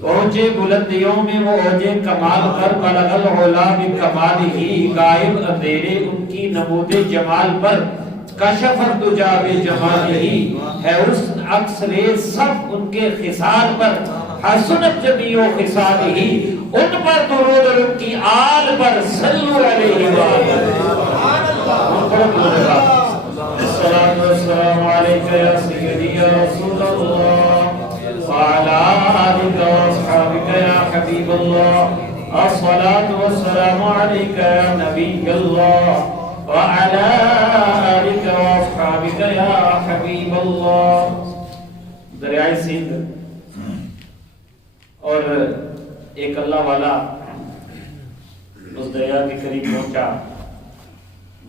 پہنچے بلندیوں میں وہ اوجے کمال پر، بلغ العلا بکمالہ، غائب اندھیرے ان کی نمود جمال پر، کشف الدجا بجمالہ، ہے حسن اکثر سب ان کے خصال پر، حسنت جمیع خصالہ، ان پر درود اور ان کی آل پر، صلو علیہ وآلہ۔ الصلاة والسلام علیکہ یا سیدی یا رسول اللہ، وعلى آلك وأصحابك يا حبيب الله، الصلاة والسلام عليك يا نبي الله، وعلى آلك وأصحابك يا حبيب الله۔ دریائے سندھ اور ایک اللہ والا اس دریا کے قریب پہنچا،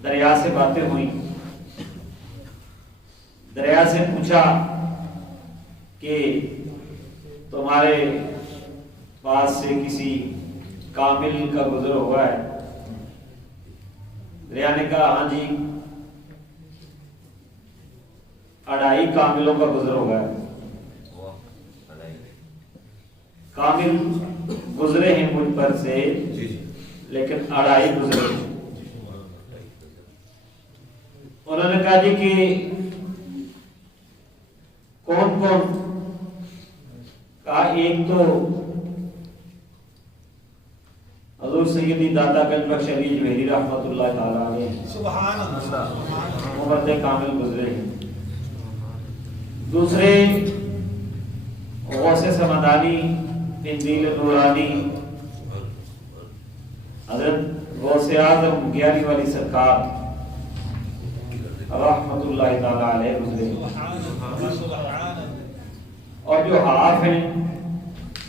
دریا سے باتیں ہوئی، دریا سے پوچھا کہ تمہارے پاس سے کسی کامل کا گزر ہوا ہے؟ دریا نے کہا ہاں جی، 2.5 کاملوں کا گزر ہوا ہے۔ کامل گزرے ہیں مجھ پر سے، لیکن 2.5 گزرے ہیں۔ انہوں نے کہا جی کہ کون کون؟ کہا ایک تو حضور سیدی داتا گنج بخش علی جوہری رحمت اللہ تعالی علیہ، سبحان اللہ، عمر کامل گزرے ہیں۔ دوسرے غوث سمدانی قندیل نورانی حضرت غوث اعظم گیاری والی سرکار رحمت اللہ تعالی علیہ گزرے۔ اور جو آپ ہیں،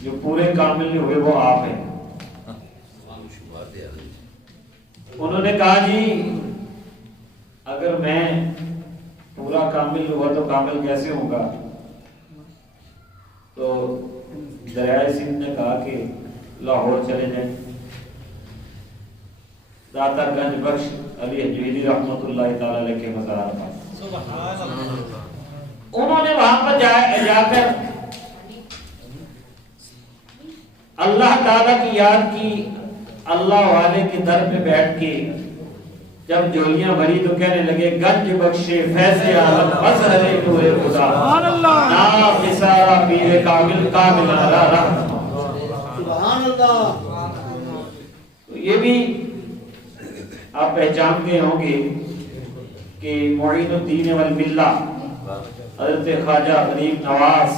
جو پورے کامل نہیں ہوئے، وہ آپ ہیں۔ انہوں نے کہا جی اگر میں پورا کامل ہوا تو کامل کیسے ہوگا؟ تو دریائے سندھ نے کہا کہ لاہور چلے جائیں، داتا گنج بخش علی حجویری رحمت اللہ تعالی علیہ کے مزار پر۔ انہوں نے وہاں پر جا کر اللہ تعالیٰ کی یاد کی، اللہ والے کے در پہ بیٹھ کے جب جولیاں بھری تو کہنے لگے گنج بخشے فیض عالم اظہر نور خدا، نام نثارا پیر کامل کامل علی رحمت۔ سبحان اللہ۔ تو یہ بھی آپ پہچان گئے ہوں گے کہ معین الدین والملہ حضرت خواجہ غریب نواز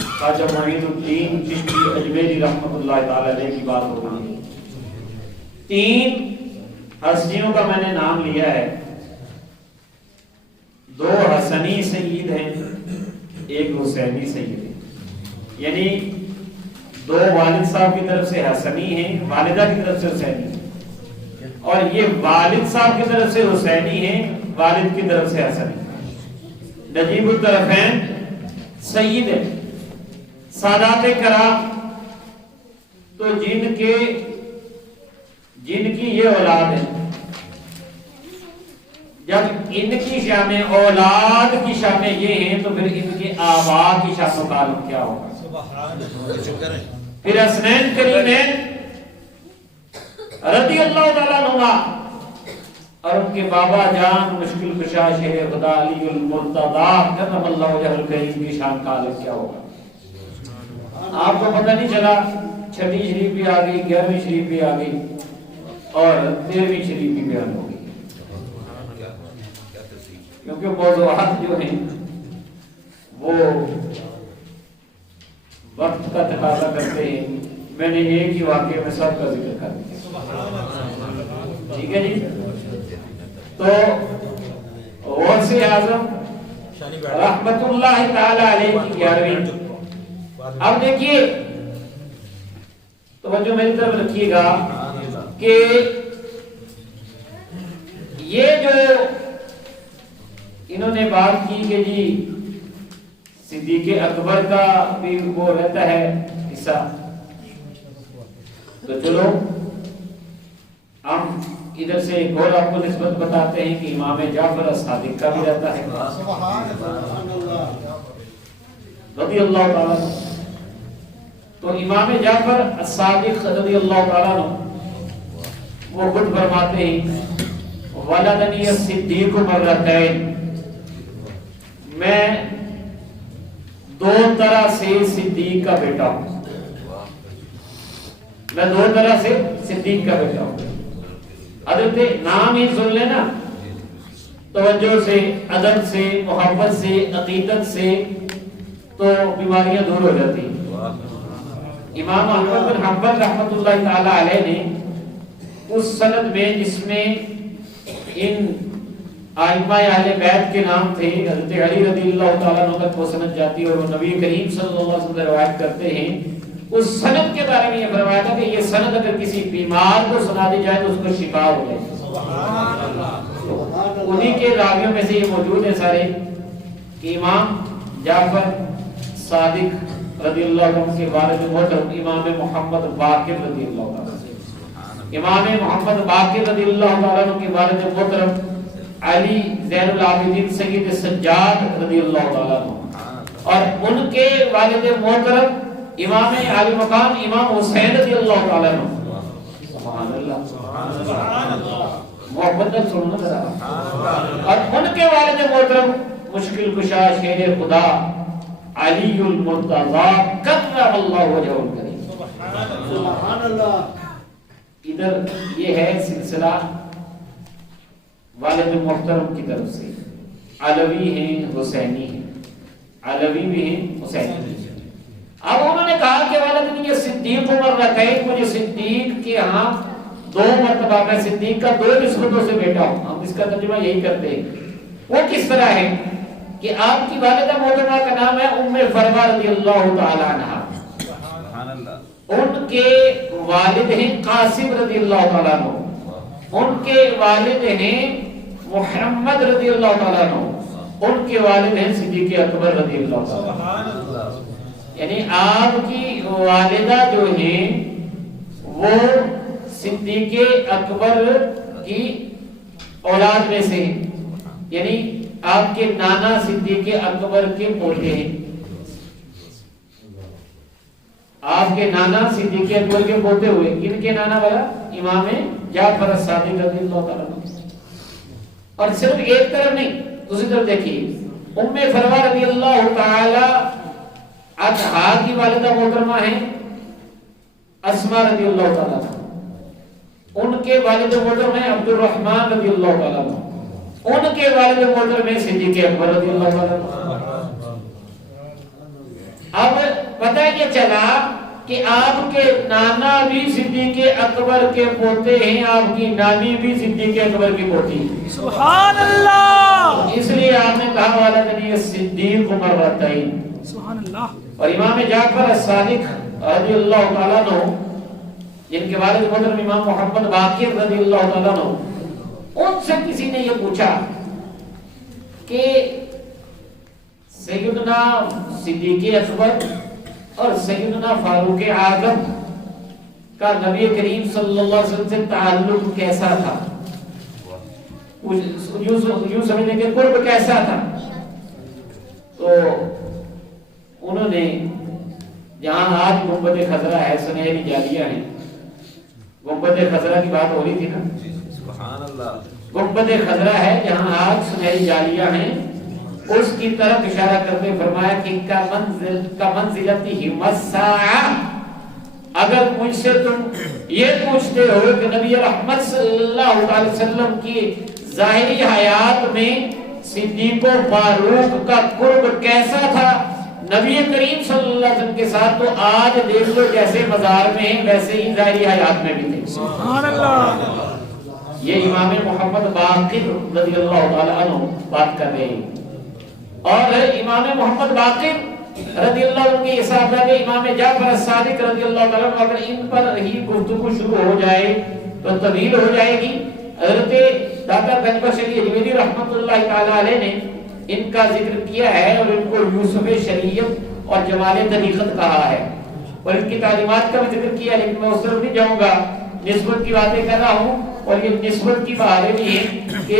خواجہ معین الدین چشتی اجمیری رحمت اللہ تعالی علیہ کی بات ہو رہی ہے۔ 3 ہستیوں کا میں نے نام لیا ہے، 2 حسنی سید ہیں، 1 حسینی سید ہے، یعنی 2 والد صاحب کی طرف سے حسنی ہیں، والدہ کی طرف سے حسینی ہیں، اور یہ والد صاحب کی طرف سے حسینی ہیں، والد کی طرف سے حسنی۔ نجیب الطرفین سید ہے۔ سادات کرام تو جن کی یہ اولاد ہے، جب ان کی شان اولاد کی شان یہ ہیں تو پھر ان کے آبا کی شان و تعلق کیا ہوگا؟ پھر حسنین کریمین رضی اللہ تعالیٰ عنہ اور ان کے بابا جان مشکل کشا شیر خدا علی المرتضی کرم اللہ وجہ الکریم کی شان کا عالم کیا ہوگا؟ آپ کو پتہ نہیں چلا، 6 شریف بھی آ گئی، 11ویں شریف بھی آ گئی اور 13ویں شریف بھی بیان ہو گئی، کیونکہ موضوعات جو ہیں وہ وقت کا تقاضا کرتے ہیں۔ میں نے ایک ہی واقعے میں سب کا ذکر کر دیا، ٹھیک ہے جی؟ تو غوث اعظم رحمت اللہ تعالی علیہ کی 11ویں۔ اب دیکھیے، توجہ میری طرف رکھیے گا کہ یہ جو انہوں نے بات کی کہ جی صدیق اکبر کا بھی وہ رہتا ہے حصہ، تو چلو ہم ادھر سے ایک اور آپ کو نسبت بتاتے ہیں کہ امام جعفر صادق کا بھی رہتا ہے رضی اللہ تعالیٰ۔ تو امام جعفر الصادق رضی اللہ تعالیٰ عنہ وہ خود فرماتے ہیں ولدنی الصدیق مرتین، میں دو طرح سے صدیق کا بیٹا ہوں، میں دو طرح سے صدیق کا بیٹا ہوں۔ حضرت نام ہی سن لینا، توجہ سے، ادب سے، محبت سے، عقیدت سے تو بیماریاں دور ہو جاتی ہیں۔ امام احمد بن حنبل رحمۃ اللہ تعالی علیہ نے اس سند میں جس میں ان ائمہ اہل بیت کے نام تھے، حضرت علی رضی اللہ تعالیٰ عنہ تک وہ سند جاتی ہے اور وہ نبی کریم صلی اللہ علیہ وسلم روایت کرتے ہیں، اس سند کے بارے میں یہ فرمایا تھا کہ یہ سند اگر کسی بیمار کو سنا دی جائے تو اس کو شفا ہو جائے۔ انہی کے راویوں میں سے یہ موجود ہیں سارے کہ امام جعفر صادق رضی اللہ عنہ کے والد محترم امام محمد باقر رضی اللہ عنہ، امام محمد باقر رضی اللہ عنہ کے والد محترم علی زین العابدین سید سجاد رضی اللہ عنہ، اور ان کے والد محترم امام عالی مقام امام حسین رضی اللہ عنہ۔ سبحان اللہ، سبحان اللہ، محبت سے سننا ذرا۔ اور ان کے والد محترم مشکل کشا شیر خدا علی المرتضی کرم اللہ وجہہ الکریم۔ سبحان اللہ۔ ادھر یہ ہے سلسلہ والد محترم کی طرف سے، علوی ہیں، حسینی ہیں، علوی بھی ہیں، حسینی بھی ہیں۔ اب انہوں نے کہا کہ والد یہ صدیق مرتین، مجھے صدیق کے ہاں دو مرتبہ، میں صدیق کا دو نسبتوں سے بیٹا ہوں۔ ہم اس کا ترجمہ یہی کرتے ہیں۔ وہ کس طرح ہے کہ آپ کی والدہ محترمہ کا نام ہے ام فروا رضی اللہ تعالی عنہا، ان کے والد ہیں قاسم رضی اللہ تعالیٰ عنہ، ان کے والد ہیں محمد رضی اللہ تعالیٰ عنہ، ان کے والد ہیں صدیق اکبر رضی اللہ تعالیٰ عنہ۔ یعنی آپ کی والدہ جو ہیں وہ صدیق اکبر کی اولاد میں سے، یعنی آپ کے نانا صدیق اکبر کے پوتے ہیں، آپ کے نانا صدیق اکبر کے پوتے ہوئے، کن کے نانا والا؟ امام جعفر الصادق رضی اللہ تعالیٰ عنہ۔ اور صرف ایک طرف نہیں، دوسری طرف دیکھیے، ام فروا رضی اللہ تعالی عنہا کی والدہ محترمہ ہیں اسماء رضی اللہ تعالیٰ عنہ، ان کے والد محترم ہیں عبد الرحمن رضی اللہ تعالیٰ عنہ، ان کے والد محترم ہیں صدیق اکبر رضی اللہ تعالیٰ عنہ۔ اب پتہ یہ چلا کہ آپ کے نانا بھی صدیق اکبر کے پوتے ہیں، آپ کی نانی بھی صدیق اکبر کی پوتی ہے۔ سبحان اللہ۔ اس لیے آپ نے کہا والدنی صدیق مرتین۔ سبحان اللہ۔ اور امام جعفر الصادق رضی اللہ تعالیٰ عنہ، جن کے والد محترم امام محمد باقر رضی اللہ تعالیٰ عنہ، ان سے کسی نے یہ پوچھا کہ سیدنا صدیق اکبر اور سیدنا فاروق اعظم کا نبی کریم صلی اللہ علیہ وسلم سے تعلق کیسا تھا، یوں سمجھنے کے قرب کیسا تھا؟ تو انہوں نے، جہاں آج گنبد خضرا ہے، سنہری جالیاں ہیں، گنبد خضرا کی بات ہو رہی تھی نا، سبحان اللہ، گنبد خضرا ہے جہاں آج سنہری جالیاں ہیں، اس کی طرف اشارہ کرتے فرمایا کہ کا منزلتی الساعہ، اگر مجھ سے تم یہ پوچھتے ہو کہ نبی رحمت صلی اللہ علیہ وسلم کی ظاہری حیات میں صدیق و فاروق کا قرب کیسا تھا نبی کریم صلی اللہ علیہ وسلم کے ساتھ، تو آج دیکھ لو جیسے مزار میں ہیں ویسے ہی ظاہری حیات میں بھی تھے۔ سبحان اللہ۔ یہ امام محمد باقر رضی اللہ تعالیٰ عنہ بات کر رہے ہیں، اور امام محمد باقر رضی اللہ عنہ کے صاحبزادے امام جعفر الصادق رضی اللہ تعالیٰ عنہ، اگر ان پر ہی گفتگو شروع ہو جائے تو طویل ہو جائے گی۔ حضرت داتا گنج بخش علی اجمیری رحمۃ اللہ تعالیٰ علیہ نے ان کا ذکر کیا ہے اور ان کو یوسف شریعت اور جمال طریقت کہا ہے، اور ان کی تعلیمات کا بھی ذکر کیا، لیکن میں اس طرف نہیں جاؤں گا، نسبت کی باتیں کر رہا ہوں، اور یہ نسبت کی باتیں بھی ہیں کہ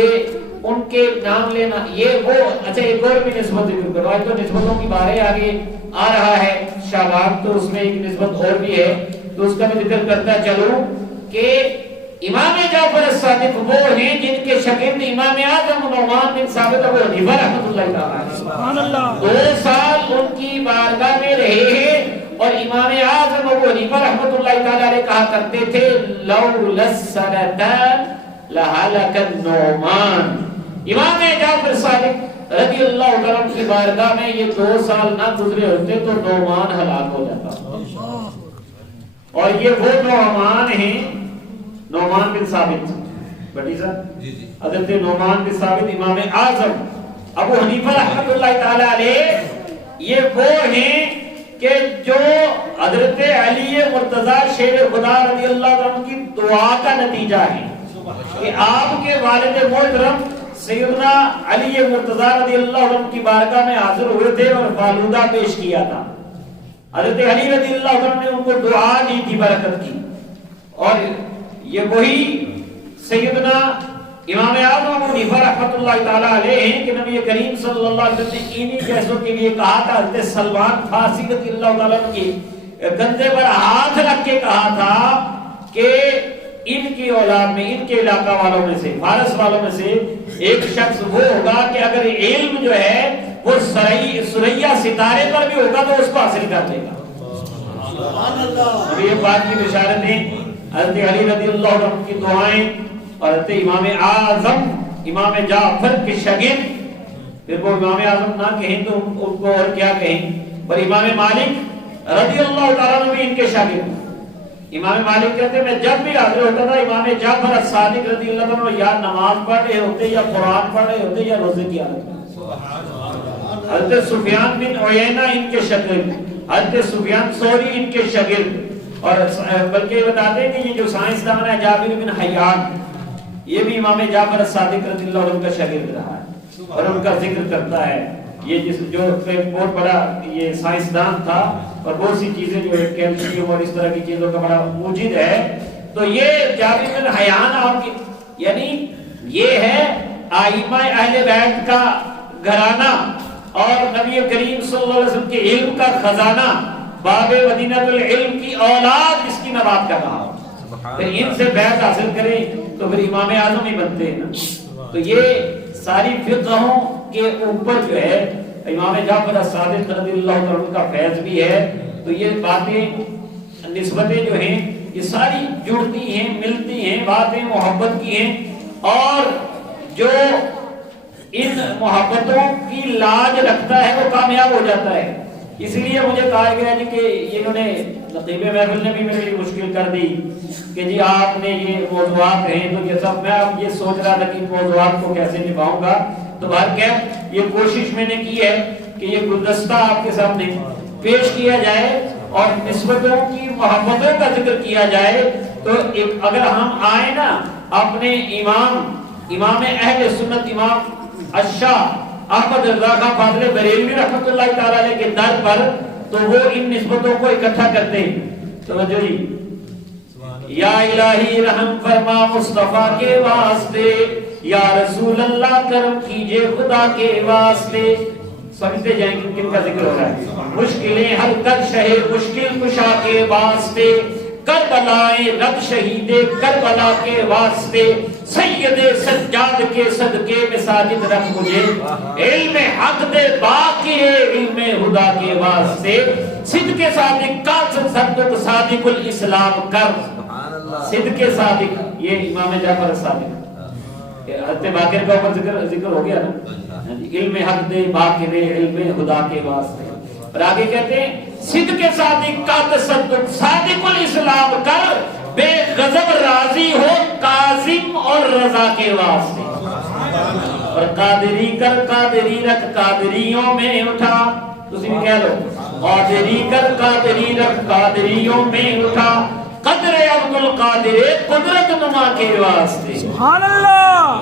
ان کے نام لینا یہ وہ. اچھا ایک اور بھی نسبت ذکر کرو. آج تو نسبتوں کی بارے آگے آ رہا ہے شاگان, تو اس میں ایک نسبت اور بھی ہے تو اس کا بھی ذکر کرتا چلوں کہ امام جعفر الصادق وہ ہیں جن کے شاگرد امام اعظم نعمان بن ثابت ابو حنیفہ رحمۃ اللہ تعالی سبحان اللہ. 2 سال ان کی بارگاہ میں رہے ہیں اور امام اعظم ابو حنیفہ رحمۃ اللہ تعالی علیہ کہا کرتے تھے لولا السنتان لهلك النعمان. امام جعفر صادق رضی اللہ تعالیٰ عنہ کی بارگاہ میں یہ 2 سال نہ گزرے ہوتے تو نعمان ہلاک ہو جاتا. اور یہ وہ نعمان ہیں نعمان بن ثابت بٹی صاحب حضرت نعمان بن ثابت امام اعظم ابو حنیفہ رحمۃ اللہ تعالی علیہ, یہ وہ ہیں کہ جو حضرت علی مرتضیٰ شیر خدا رضی اللہ عنہ کی دعا کا نتیجہ ہے کہ آپ کے والد محترم سیدنا علی مرتضیٰ رضی اللہ عنہ کی بارگاہ میں حاضر ہوئے تھے اور فالودہ پیش کیا تھا. حضرت علی رضی اللہ عنہ نے ان کو دعا دی تھی برکت کی, اور یہ وہی سیدنا امام اعظم ابو حنیفہ رحمۃ اللہ تعالی علیہ ہیں کہ نبی کریم صلی اللہ علیہ وسلم نے انہی جیسوں کے لیے کہا تھا. حضرت سلمان فارسی رضی اللہ تعالیٰ عنہ کے گندے پر ہاتھ رکھ کے کہا تھا کہ ان کی اولاد میں ان کے علاقہ والوں میں سے فارس والوں میں سے ایک شخص وہ ہوگا کہ اگر علم جو ہے وہ سریا ستارے پر بھی ہوگا تو اس کو حاصل کر لے گا. سبحان اللہ. یہ بات کی بشارتیں حضرت علی رضی اللہ عنہ کی دعائیں اور حضرت امام اعظم امام جعفر کے شاگرد, پھر وہ امام اعظم نہ کہیں تو ان کو اور کیا کہیں, اور امام مالک رضی اللہ تعالیٰ عنہ بھی ان کے شاگرد. امام مالک کہتے ہیں میں جب بھی حاضر ہوتا تھا امام جعفر الصادق رضی اللہ عنہ یا نماز پڑھ رہے ہوتے یا قرآن پڑھ رہے ہوتے یا روزے کی حالت میں. حضرت سفیان بن عیینہ ان کے شاگرد, حضرت سفیان ثوری ان کے شاگرد, اور بلکہ یہ بتاتے ہیں کہ یہ جو سائنسدان ہے جابر بن حیان یہ بھی امام جعفر الصادق رضی اللہ عنہ کا شاگرد رہا ہے اور ان کا ذکر کرتا ہے. یہ جس جو بہت بڑا یہ سائنسدان تھا اور بہت سی چیزیں جو کیلشیم اور اس طرح کی چیزوں کا بڑا موجود ہے. تو یہ جابر بن حیان آپ کی یعنی یہ ہے ائمہ اہل بیت کا گھرانہ اور نبی کریم صلی اللہ علیہ وسلم کے علم کا خزانہ, باب مدینہ العلم کی اولاد جس کی نبات کا کہا. پھر ان سے بیعت حاصل کریں تو پھر امام اعظم ہی بنتے ہیں نا. تو یہ ساری فقہوں کے اوپر جو ہے امام جعفر الصادق رضی اللہ عنہ کا فیض بھی ہے. تو یہ باتیں نسبتیں جو ہیں یہ ساری جڑتی ہیں ملتی ہیں, باتیں محبت کی ہیں, اور جو ان محبتوں کی لاج رکھتا ہے وہ کامیاب ہو جاتا ہے. اس لیے مجھے کہا گیا جی کہ انہوں نے نقیب محفل نے بھی میرے لیے مشکل کر دی کہ جی آپ نے یہ موضوعات ہیں تو یہ سب, میں اب یہ سوچ رہا تھا کہ موضوعات کو کیسے نبھاؤں گا. تو بہرکیف یہ کوشش میں نے کی ہے کہ یہ گلدستہ آپ کے سامنے پیش کیا جائے اور نسبتوں کی محبتوں کا ذکر کیا جائے. تو ایک اگر ہم آئے نا اپنے امام اہل سنت امام الشاہ احمد رضا خان فاضل بریلوی رحمۃ اللہ تعالی علیہ کے در پر, تو وہ ان نسبتوں کو اکٹھا کرتے ہیں. توجہ جی, یا الہی رحم فرما مصطفیٰ کے واسطے, یا رسول اللہ کرم کیجئے خدا کے واسطے. سمجھتے جائیں کہ کن کا ذکر ہو رہا ہے. مشکلیں حل کر شہ مشکل کشا کے واسطے, کربلائے رب شہید کربلا کے واسطے, سید سجاد کے صدقے میں ساجد رکھ مجھے, علم حق دے باقی علم خدا کے واسطے, صدق صادق کا صدق صادق الاسلام کر. صدق صادق یہ امام جعفر الصادق حضرت باقر کا اوپر ذکر ہو گیا نا, علم حق دے باقی علم خدا کے واسطے. اور آگے کہتے ہیں صدق صادق کا تصدق صادق الاسلام کر, بے غضب راضی ہو کاظم اور رضا کے واسطے. اور قادری کر قادری رکھ قادریوں میں اٹھا, تسی بھی کہہ لو قادری کر قادری رکھ قادریوں میں اٹھا, قدر عبد القادر قدرت نما کے واسطے. سبحان اللہ.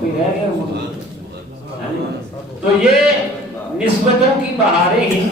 کوئی رہ گیا؟ تو یہ نسبتوں کی بہاریں ہیں.